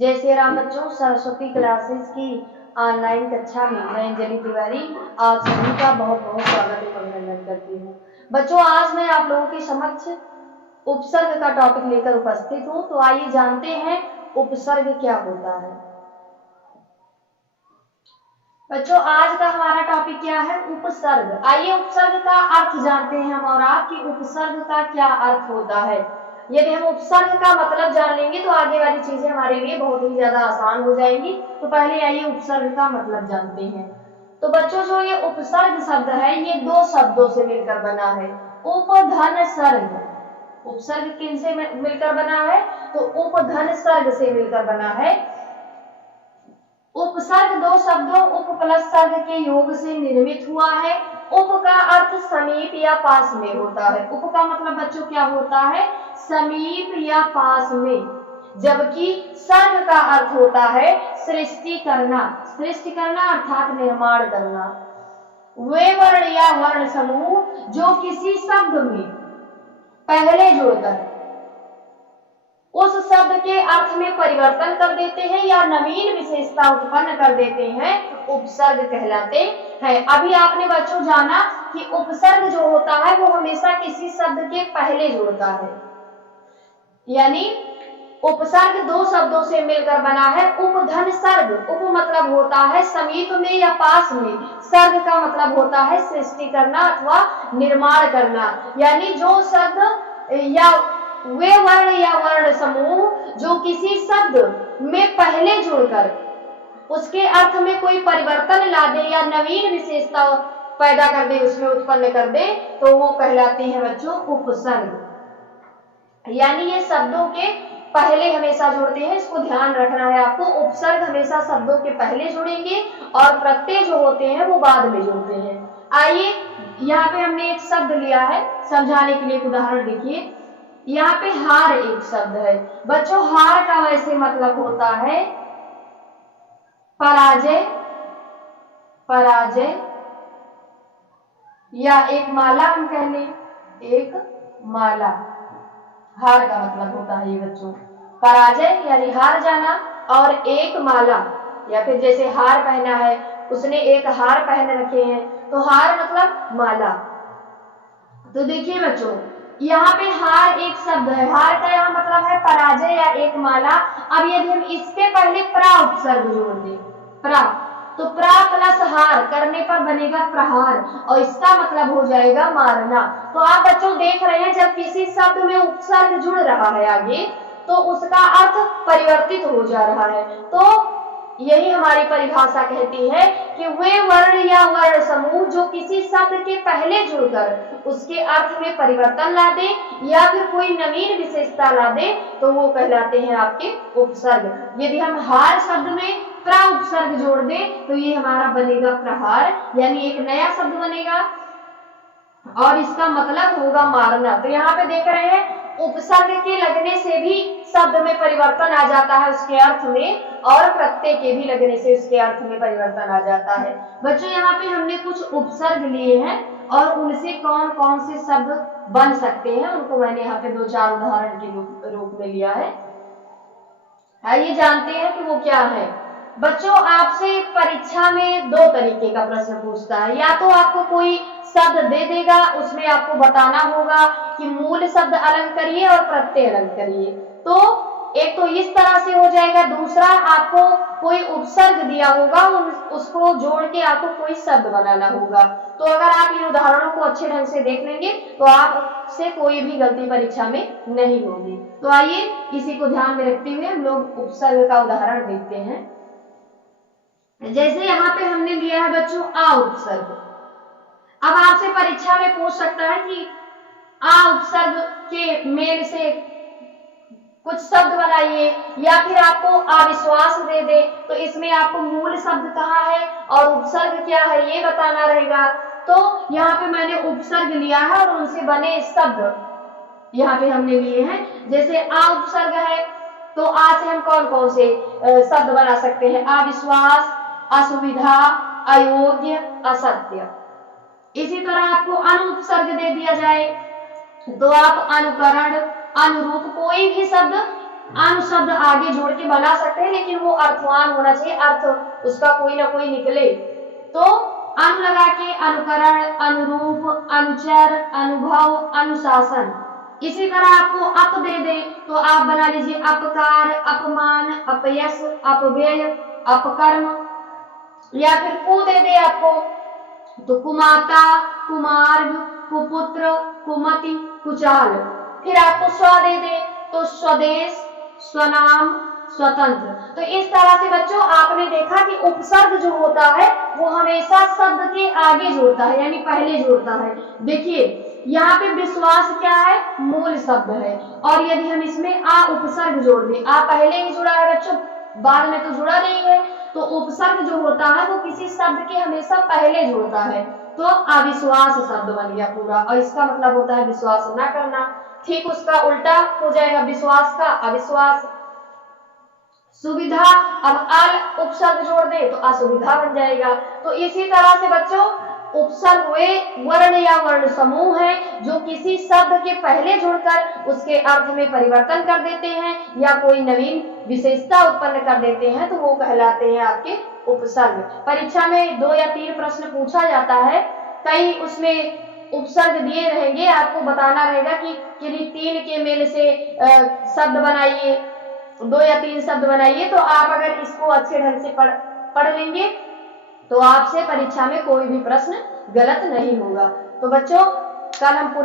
जय श्री राम बच्चों, सरस्वती क्लासेस की ऑनलाइन कक्षा में मैं अंजलि तिवारी आप सभी का बहुत बहुत स्वागत और अभिनंदन करती हूँ। बच्चों, आज मैं आप लोगों के समक्ष उपसर्ग का टॉपिक लेकर उपस्थित हूँ। तो आइए जानते हैं उपसर्ग क्या होता है। बच्चों, आज का हमारा टॉपिक क्या है? उपसर्ग। आइए उपसर्ग का अर्थ जानते हैं हम और आप कि उपसर्ग का क्या अर्थ होता है। यदि हम उपसर्ग का मतलब जान लेंगे तो आगे वाली चीजें हमारे लिए बहुत ही ज्यादा आसान हो जाएंगी। तो पहले आइए उपसर्ग का मतलब जानते हैं। तो बच्चों, जो ये उपसर्ग शब्द है ये दो शब्दों से मिलकर बना है। उपधन सर्ग। उपसर्ग किन से मिलकर बना है? तो उपधन सर्ग से मिलकर बना है। उपसर्ग दो शब्दों उप प्लस सर्ग के योग से निर्मित हुआ है। उप का अर्थ समीप या पास में होता है। उप का मतलब बच्चों क्या होता है? समीप या पास में। जबकि सर्ग का अर्थ होता है सृष्टि करना। सृष्टि करना अर्थात निर्माण करना। वे वर्ण या वर्ण समूह जो किसी शब्द में पहले जुड़कर उस शब्द के अर्थ में परिवर्तन कर देते हैं या नवीन विशेषता उत्पन्न कर देते हैं, उपसर्ग कहलाते हैं। अभी आपने बच्चों जाना कि उपसर्ग जो होता है वो हमेशा किसी शब्द के पहले जुड़ता है। यानी उपसर्ग दो शब्दों से मिलकर बना है। उपधन सर्ग। उप मतलब होता है समीप में या पास में। सर्ग का मतलब होता है सृष्टि करना अथवा निर्माण करना। यानी जो शब्द या वे वर्ण या वर्ण समूह जो किसी शब्द में पहले जुड़कर उसके अर्थ में कोई परिवर्तन ला दे या नवीन विशेषता पैदा कर दे, उसमें उत्पन्न कर दे, तो वो कहलाते हैं बच्चों उपसर्ग। यानी ये शब्दों के पहले हमेशा जुड़ते हैं, इसको ध्यान रखना है आपको। उपसर्ग हमेशा शब्दों के पहले जुड़ेंगे और प्रत्यय जो होते हैं वो बाद में जुड़ते हैं। आइए यहाँ पे हमने एक शब्द लिया है, समझाने के लिए एक उदाहरण देखिए। यहाँ पे हार एक शब्द है। बच्चों, हार का वैसे मतलब होता है पराजय, पराजय या एक माला हम कह लें, एक माला। हार का मतलब होता है ये बच्चों पराजय यानी हार जाना, और एक माला या फिर जैसे हार पहना है, उसने एक हार पहन रखे हैं, तो हार मतलब माला। तो देखिए बच्चों, यहाँ पे हार एक शब्द है। हार का यहाँ मतलब है पराजय या एक माला। अब यदि हम इसके पहले प्रा उपसर्ग जोड़ दें, प्रा, तो प्रा प्लस हार करने पर बनेगा प्रहार और इसका मतलब हो जाएगा मारना। तो आप बच्चों देख रहे हैं जब किसी शब्द में उपसर्ग जुड़ रहा है आगे तो उसका अर्थ परिवर्तित हो जा रहा है। तो यही हमारी परिभाषा कहती है कि वे वर्ण या वर्ण समूह जो किसी शब्द के पहले जुड़कर उसके अर्थ में परिवर्तन ला दे या फिर कोई नवीन विशेषता ला दे तो वो कहलाते हैं आपके उपसर्ग। यदि हम हार शब्द में प्रा उपसर्ग जोड़ दें तो ये हमारा बनेगा प्रहार, यानी एक नया शब्द बनेगा और इसका मतलब होगा मारना। तो यहाँ पे देख रहे हैं उपसर्ग के लगने से भी शब्द में परिवर्तन आ जाता है उसके अर्थ में, और प्रत्यय के भी लगने से उसके अर्थ में परिवर्तन आ जाता है। बच्चों, यहाँ पे हमने कुछ उपसर्ग लिए हैं और उनसे कौन कौन से शब्द बन सकते हैं उनको मैंने यहाँ पे दो चार उदाहरण के रूप में लिया है। आइए जानते हैं कि वो क्या है। बच्चों, आपसे परीक्षा में दो तरीके का प्रश्न पूछता है। या तो आपको कोई शब्द दे देगा, उसमें आपको बताना होगा कि मूल शब्द अलग करिए और प्रत्यय अलग करिए। तो एक तो इस तरह से हो जाएगा। दूसरा, आपको कोई उपसर्ग दिया होगा, उसको जोड़ के आपको कोई शब्द बनाना होगा। तो अगर आप इन उदाहरणों को अच्छे ढंग से देख लेंगे तो आपसे कोई भी गलती परीक्षा में नहीं होगी। तो आइए इसी को ध्यान में रखते हुए हम लोग उपसर्ग का उदाहरण देखते हैं। जैसे यहाँ पे हमने लिया है बच्चों आ उपसर्ग। अब आपसे परीक्षा में पूछ सकता है कि आ उपसर्ग के मेल से कुछ शब्द बनाइए, या फिर आपको अविश्वास दे दे तो इसमें आपको मूल शब्द कहाँ है और उपसर्ग क्या है ये बताना रहेगा। तो यहाँ पे मैंने उपसर्ग लिया है और उनसे बने शब्द यहाँ पे हमने लिए हैं। जैसे आ उपसर्ग है तो आ से हम कौन कौन से शब्द बना सकते हैं? अविश्वास, असुविधा, अयोग्य, असत्य। इसी तरह आपको अनु उपसर्ग दे दिया जाए तो आप अनुकरण, अनुरूप, कोई भी शब्द शब्द आगे जोड़ के बना सकते हैं, लेकिन वो अर्थवान होना चाहिए, अर्थ उसका कोई ना कोई निकले। तो अनु लगा के अनुकरण, अनुरूप, अनुचर, अनुभव, अनुशासन। इसी तरह आपको अप दे दे तो आप बना लीजिए अपकार, अपमान, अपयश, अपव्यय, अपकर्म। या फिर कु दे दे आपको तो कुमाता, कुमार्ग, कुपुत्र, कुमति, कुचाल। फिर आपको स्व दे दे तो स्वदेश, स्वनाम, स्वतंत्र। तो इस तरह से बच्चों आपने देखा कि उपसर्ग जो होता है वो हमेशा शब्द के आगे जोड़ता है, यानी पहले जोड़ता है। देखिए यहाँ पे विश्वास क्या है, मूल शब्द है, और यदि हम इसमें आ उपसर्ग जोड़ दें, आ पहले ही जुड़ा है बच्चों, बाद में तो जुड़ा नहीं है, तो उपसर्ग जो होता है वो किसी शब्द के हमेशा पहले जोड़ता है। तो अविश्वास शब्द बन गया पूरा, और इसका मतलब होता है विश्वास न करना। ठीक उसका उल्टा हो जाएगा विश्वास का अविश्वास। सुविधा, अब अल उपसर्ग जोड़ दे तो असुविधा बन जाएगा। तो इसी तरह से बच्चों उपसर्ग हुए वर्ण या वर्ण समूह है जो किसी शब्द के पहले जुड़कर उसके अर्थ में परिवर्तन कर देते हैं या कोई नवीन विशेषता उत्पन्न कर देते हैं, तो वो कहलाते हैं आपके उपसर्ग। परीक्षा में 2 या 3 प्रश्न पूछा जाता है, कई उसमें उपसर्ग दिए रहेंगे, आपको बताना रहेगा कि किन्हीं 3 के मेल से शब्द बनाइए, 2 या 3 शब्द बनाइए। तो आप अगर इसको अच्छे ढंग से पढ़ लेंगे तो आपसे परीक्षा में कोई भी प्रश्न गलत नहीं होगा। तो बच्चों कल हम पुनः